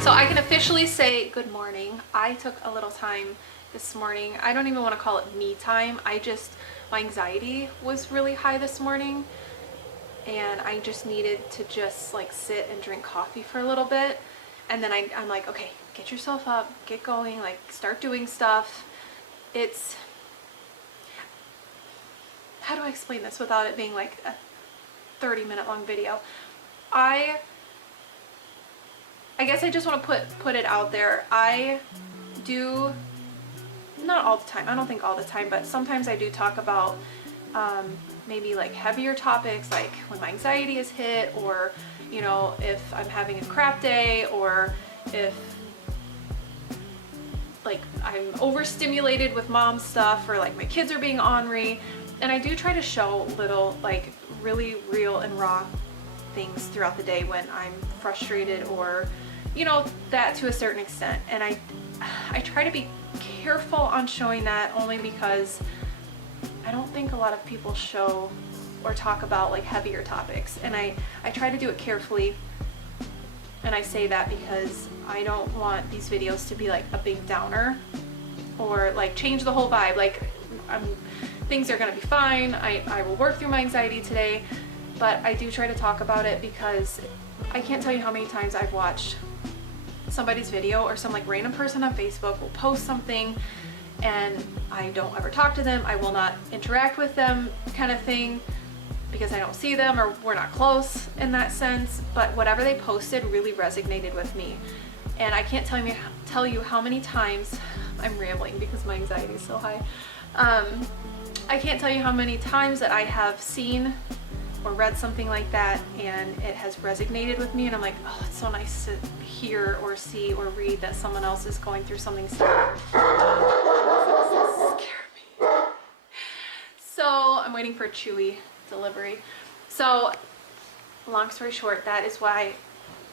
So I can officially say good morning. I took a little time this morning. I don't even want to call it me time. My anxiety was really high this morning and I just needed to just like sit and drink coffee for a little bit. And then I'm like, okay, get yourself up, get going, like start doing stuff. How do I explain this without it being like a 30-minute long video? I guess I just want to put it out there. I do, not all the time, I don't think all the time, but sometimes I do talk about maybe like heavier topics, like when my anxiety is hit, or you know, if I'm having a crap day, or if like I'm overstimulated with mom stuff, or like my kids are being ornery. And I do try to show little like really real and raw things throughout the day when I'm frustrated, or you know, that to a certain extent. And I try to be careful on showing that, only because I don't think a lot of people show or talk about like heavier topics, and I try to do it carefully. And I say that because I don't want these videos to be like a big downer or like change the whole vibe. Like things are gonna be fine. I will work through my anxiety today, but I do try to talk about it because I can't tell you how many times I've watched somebody's video, or some like random person on Facebook will post something and I don't ever talk to them. I will not interact with them, kind of thing, because I don't see them or we're not close in that sense. But whatever they posted really resonated with me. And I can't tell you how many times, I'm rambling because my anxiety is so high. I can't tell you how many times that I have seen or read something like that and it has resonated with me, and I'm like, oh, it's so nice to hear or see or read that someone else is going through something similar. Scare me. So I'm waiting for a Chewy delivery. So long story short, that is why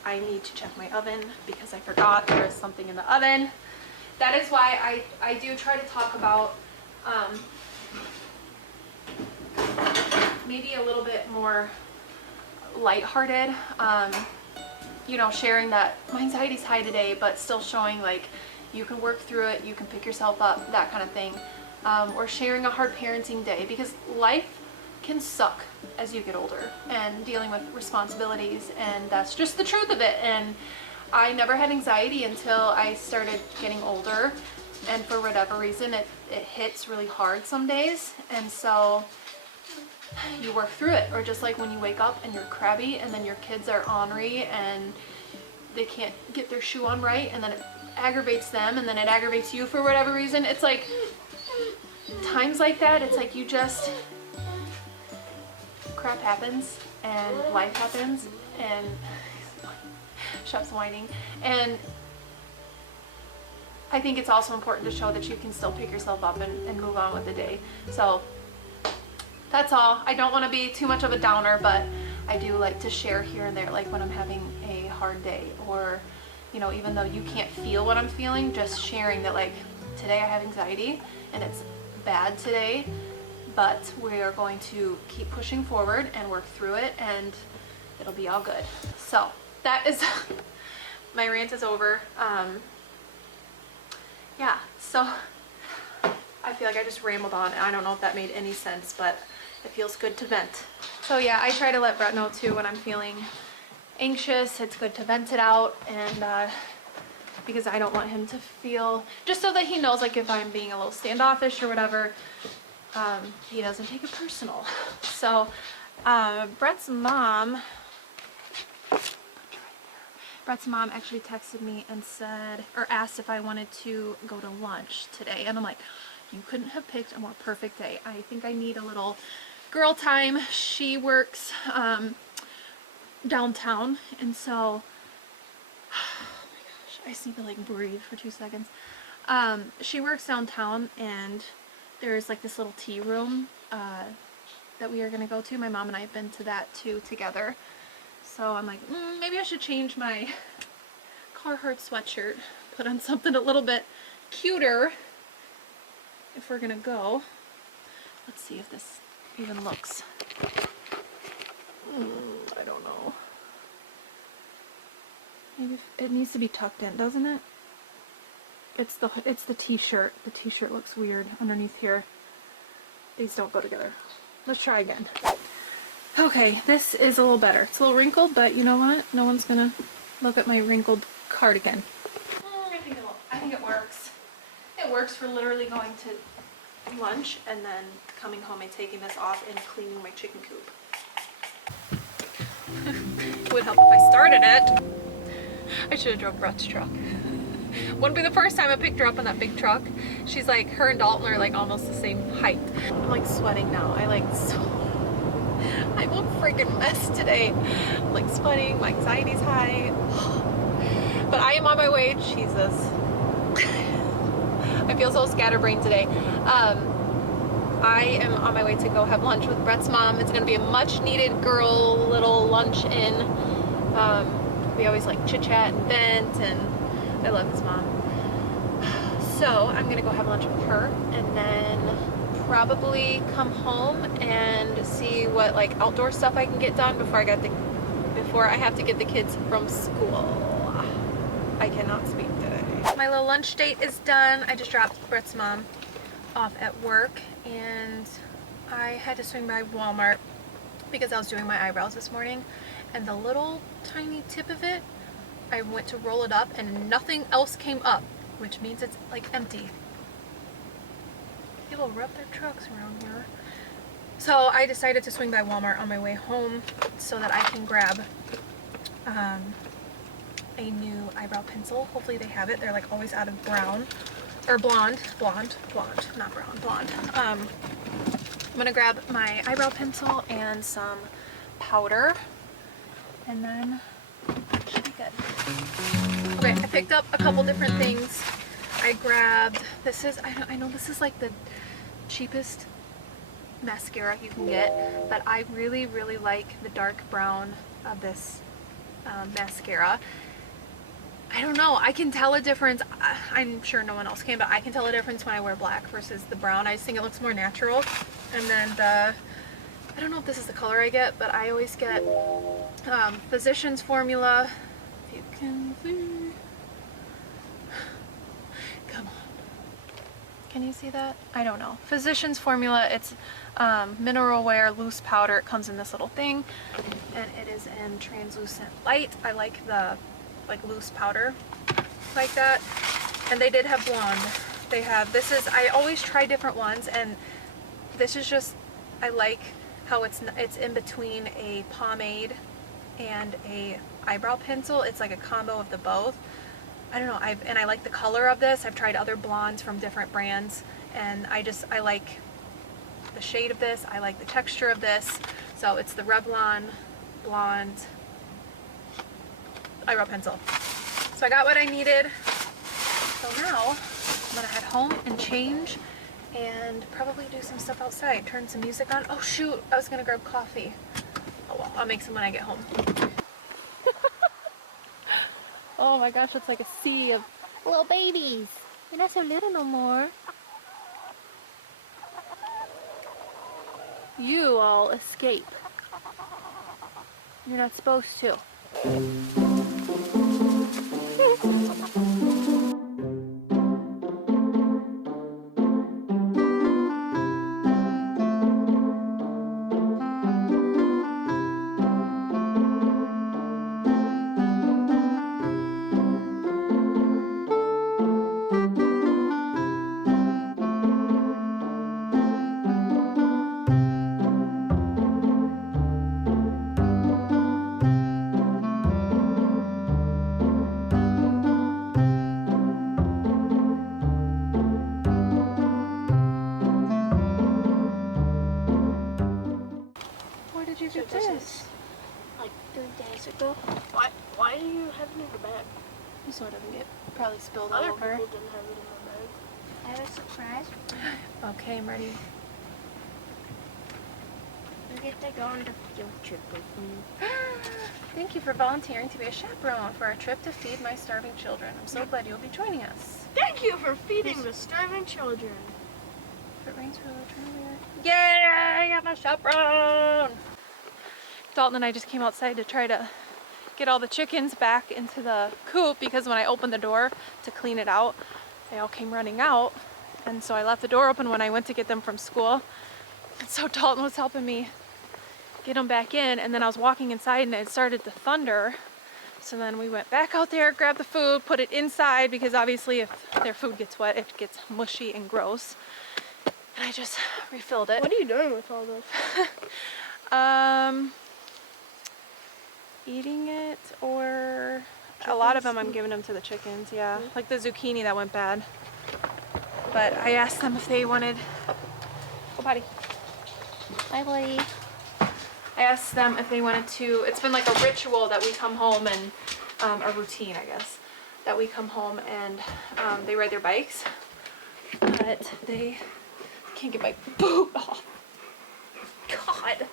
I need to check my oven, because I forgot there is something in the oven. That is why I do try to talk about maybe a little bit more lighthearted, you know, sharing that my anxiety's high today, but still showing like you can work through it, you can pick yourself up, that kind of thing. Or sharing a hard parenting day, because life can suck as you get older and dealing with responsibilities, and that's just the truth of it. And I never had anxiety until I started getting older, and for whatever reason it hits really hard some days, and so you work through it. Or just like when you wake up and you're crabby, and then your kids are ornery and they can't get their shoe on right, and then it aggravates them, and then it aggravates you for whatever reason. It's like times like that, it's like you just, crap happens and life happens, and Chef's whining. And I think it's also important to show that you can still pick yourself up and move on with the day. So that's all. I don't want to be too much of a downer, but I do like to share here and there, like when I'm having a hard day, or you know, even though you can't feel what I'm feeling, just sharing that like today I have anxiety and it's bad today, but we are going to keep pushing forward and work through it, and it'll be all good. So that is my rant is over. Yeah, so I feel like I just rambled on. I don't know if that made any sense, but it feels good to vent. So yeah, I try to let Brett know too when I'm feeling anxious. It's good to vent it out, and because I don't want him to feel, just so that he knows, like if I'm being a little standoffish or whatever, he doesn't take it personal. So Brett's mom actually texted me and said, or asked if I wanted to go to lunch today, and I'm like, you couldn't have picked a more perfect day. I think I need a little girl time. She works downtown, and so oh my gosh, I just need to like breathe for 2 seconds. She works downtown, and there's like this little tea room that we are gonna go to. My mom and I have been to that too together. So I'm like, maybe I should change my Carhartt sweatshirt, put on something a little bit cuter if we're gonna go. Let's see if this even looks. I don't know. Maybe it needs to be tucked in, doesn't it? It's the t-shirt. The t-shirt looks weird underneath here. These don't go together. Let's try again. Okay, this is a little better. It's a little wrinkled, but you know what? No one's gonna look at my wrinkled cardigan. I think it works. It works for literally going to lunch and then coming home and taking this off and cleaning my chicken coop. It would help if I started it. I should have drove Brett's truck. Wouldn't be the first time I picked her up on that big truck. She's like, her and Dalton are like almost the same height. I'm like sweating now. I'm a freaking mess today. I'm like sweating, my anxiety's high. But I am on my way, Jesus. I feel so scatterbrained today. I am on my way to go have lunch with Brett's mom. It's gonna be a much needed girl little lunch in. We always like chit chat and vent, and I love his mom. So I'm gonna go have lunch with her and then probably come home and see what like outdoor stuff I can get done before I have to get the kids from school. I cannot speak today. My little lunch date is done. I just dropped Brett's mom off at work and I had to swing by Walmart because I was doing my eyebrows this morning, and the little tiny tip of it, I went to roll it up and nothing else came up, which means it's like empty. People rub their trucks around here. So I decided to swing by Walmart on my way home so that I can grab a new eyebrow pencil. Hopefully they have it. They're like always out of brown or blonde, not brown, blonde. I'm gonna grab my eyebrow pencil and some powder, and then it should be good. Okay, I picked up a couple different things. I grabbed, I know this is like the cheapest mascara you can get, but I really, really like the dark brown of this mascara. I don't know, I can tell a difference. I'm sure no one else can, but I can tell a difference when I wear black versus the brown. I just think it looks more natural. And then I don't know if this is the color I get, but I always get Physicians Formula. If you can see. Come on. Can you see that? I don't know. Physicians Formula, it's mineral wear loose powder. It comes in this little thing, and it is in translucent light. I like the loose powder like that. And they did have blonde. They have, I always try different ones, and this is just, I like how it's in between a pomade and a eyebrow pencil. It's like a combo of the both. I don't know, I like the color of this. I've tried other blondes from different brands, and I like the shade of this. I like the texture of this. So it's the Revlon blonde eyebrow pencil. So I got what I needed. So now I'm gonna head home and change and probably do some stuff outside. Turn some music on. Oh shoot, I was gonna grab coffee. Oh well, I'll make some when I get home. Oh my gosh, it's like a sea of little babies. You're not so little no more. You all escape. You're not supposed to. This like 3 days ago. Why do you have it in your bag? This one doesn't get probably spilled all over. Other people didn't have it in their bag. I have a surprise. Okay, I'm ready. You get to go on the field trip with me. Thank you for volunteering to be a chaperone for our trip to feed my starving children. I'm so glad you'll be joining us. Thank you for feeding the starving children. If it rains, we'll return. Yay! I'm a chaperone! Dalton and I just came outside to try to get all the chickens back into the coop because when I opened the door to clean it out, they all came running out. And so I left the door open when I went to get them from school. And so Dalton was helping me get them back in, and then I was walking inside and it started to thunder. So then we went back out there, grabbed the food, put it inside because obviously if their food gets wet, it gets mushy and gross. And I just refilled it. What are you doing with all this? Eating it, or chickens? A lot of them I'm giving them to the chickens, yeah. Like the zucchini that went bad. But I asked them if they wanted, oh buddy. Hi buddy. I asked them if they wanted to, it's been like a ritual that we come home and, a routine I guess, that we come home and they ride their bikes, but they can't get my boot off. God,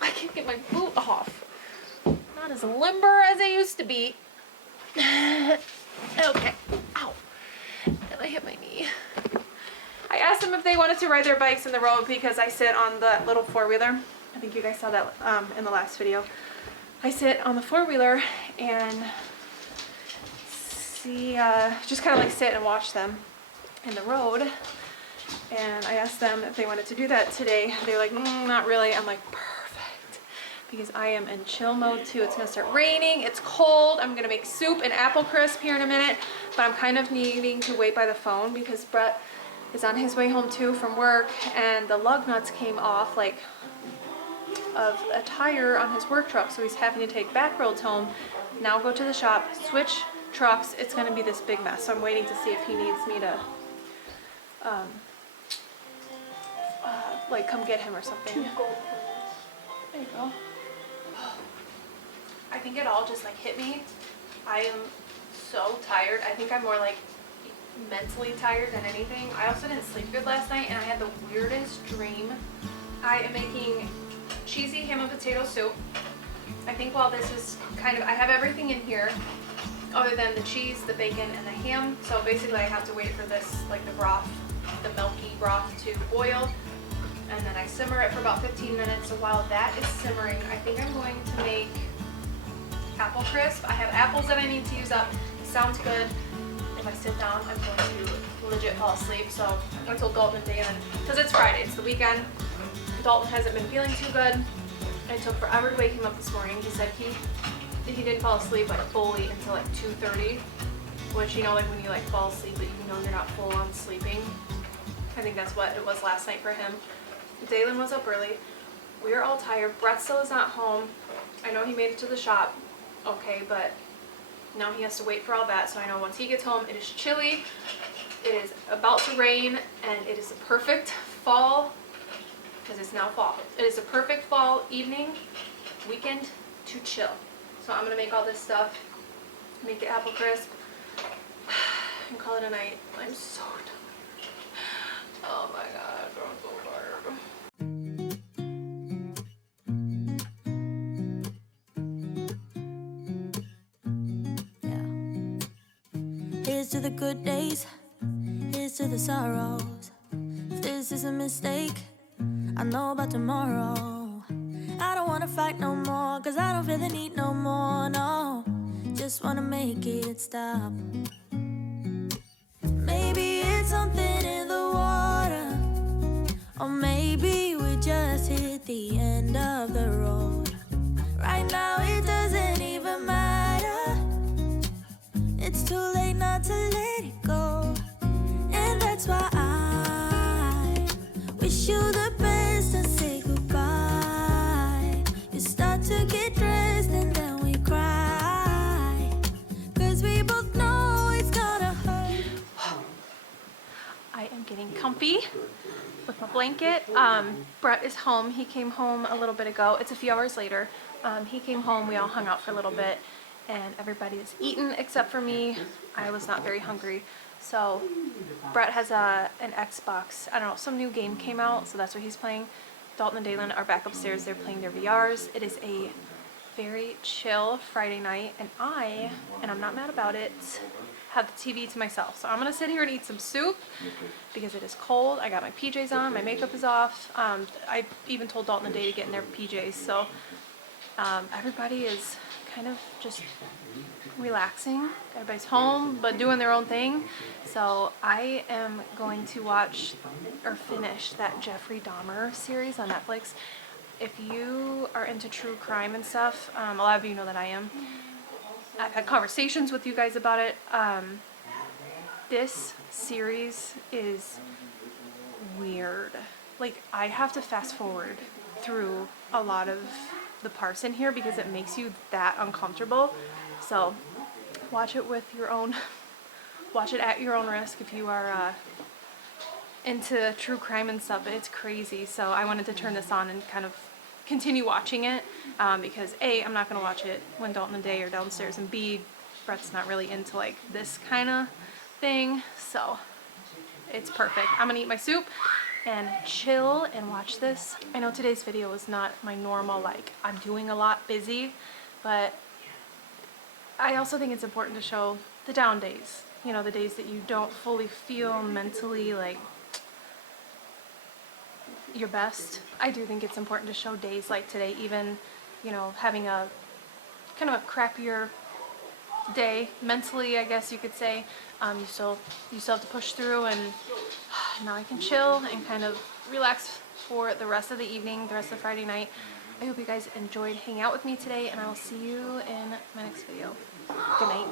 I can't get my boot off. Not as limber as I used to be. Okay, ow, and I hit my knee. I asked them if they wanted to ride their bikes in the road because I sit on the little four-wheeler. I think you guys saw that in the last video. I sit on the four-wheeler and see, just kind of like sit and watch them in the road. And I asked them if they wanted to do that today. They were like, not really. I'm like, perfect. Because I am in chill mode too. It's gonna start raining, it's cold. I'm gonna make soup and apple crisp here in a minute. But I'm kind of needing to wait by the phone because Brett is on his way home too from work, and the lug nuts came off like of a tire on his work truck. So he's having to take back roads home. Now go to the shop, switch trucks. It's gonna be this big mess. So I'm waiting to see if he needs me to like come get him or something. There you go. I think it all just like hit me. I am so tired. I think I'm more like mentally tired than anything. I also didn't sleep good last night and I had the weirdest dream. I am making cheesy ham and potato soup. I think while this is kind of, I have everything in here other than the cheese, the bacon, and the ham. So basically I have to wait for this, like the broth, the milky broth to boil. And then I simmer it for about 15 minutes. So while that is simmering, I think I'm going to make apple crisp. I have apples that I need to use up. It sounds good. If I sit down, I'm going to legit fall asleep. So I told Dalton and Dalen, because it's Friday, it's the weekend. Dalton hasn't been feeling too good. It took forever to wake him up this morning. He said he didn't fall asleep like fully until like 2:30, which, you know, like when you like fall asleep but you know you're not full on sleeping. I think that's what it was last night for him. Dalen was up early. We are all tired. Brett still is not home. I know he made it to the shop, okay, but now he has to wait for all that. So I know once he gets home, it is chilly, it is about to rain, and it is the perfect fall, because it's now fall. It is a perfect fall evening, weekend to chill. So I'm gonna make all this stuff, make the apple crisp, and call it a night. I'm so tired. Oh my god, I'm so tired. Here's to the good days, here's to the sorrows. If this is a mistake, I know about tomorrow. I don't wanna fight no more, cause I don't feel the need no more, no. Just wanna make it stop. Maybe it's something in the water, or maybe we just hit the end of the road. Right now it doesn't even matter. It's too late not to let it go. And that's why I wish you the best and say goodbye. You start to get dressed and then we cry, cause we both know it's gonna hurt. I am getting comfy with my blanket. Brett is home. He came home a little bit ago. It's a few hours later. He came home, we all hung out for a little bit, and everybody is eaten except for me. I was not very hungry. So Brett has an Xbox. I don't know, some new game came out, so that's what he's playing. Dalton and Dalen are back upstairs. They're playing their VRs. It is a very chill Friday night, and I'm not mad about it, have the TV to myself. So I'm gonna sit here and eat some soup because it is cold. I got my PJs on, my makeup is off. I even told Dalton and Day to get in their PJs. So everybody is kind of just relaxing. Everybody's home but doing their own thing. So I am going to watch or finish that Jeffrey Dahmer series on Netflix. If you are into true crime and stuff, a lot of you know that I am. I've had conversations with you guys about it. This series is weird. Like, I have to fast forward through a lot of the parts in here because it makes you that uncomfortable. So watch it with your own, watch it at your own risk if you are into true crime and stuff. It's crazy. So I wanted to turn this on and kind of continue watching it because A, I'm not going to watch it when Dalton and Day are downstairs, and B, Brett's not really into like this kind of thing. So it's perfect. I'm going to eat my soup and chill and watch this. I know today's video is not my normal, like, I'm doing a lot, busy, but I also think it's important to show the down days, you know, the days that you don't fully feel mentally like your best. I do think it's important to show days like today, even, you know, having a kind of a crappier day mentally, I guess you could say. You still have to push through, and now I can chill and kind of relax for the rest of the evening, the rest of Friday night. I hope you guys enjoyed hanging out with me today, and I will see you in my next video. Good night.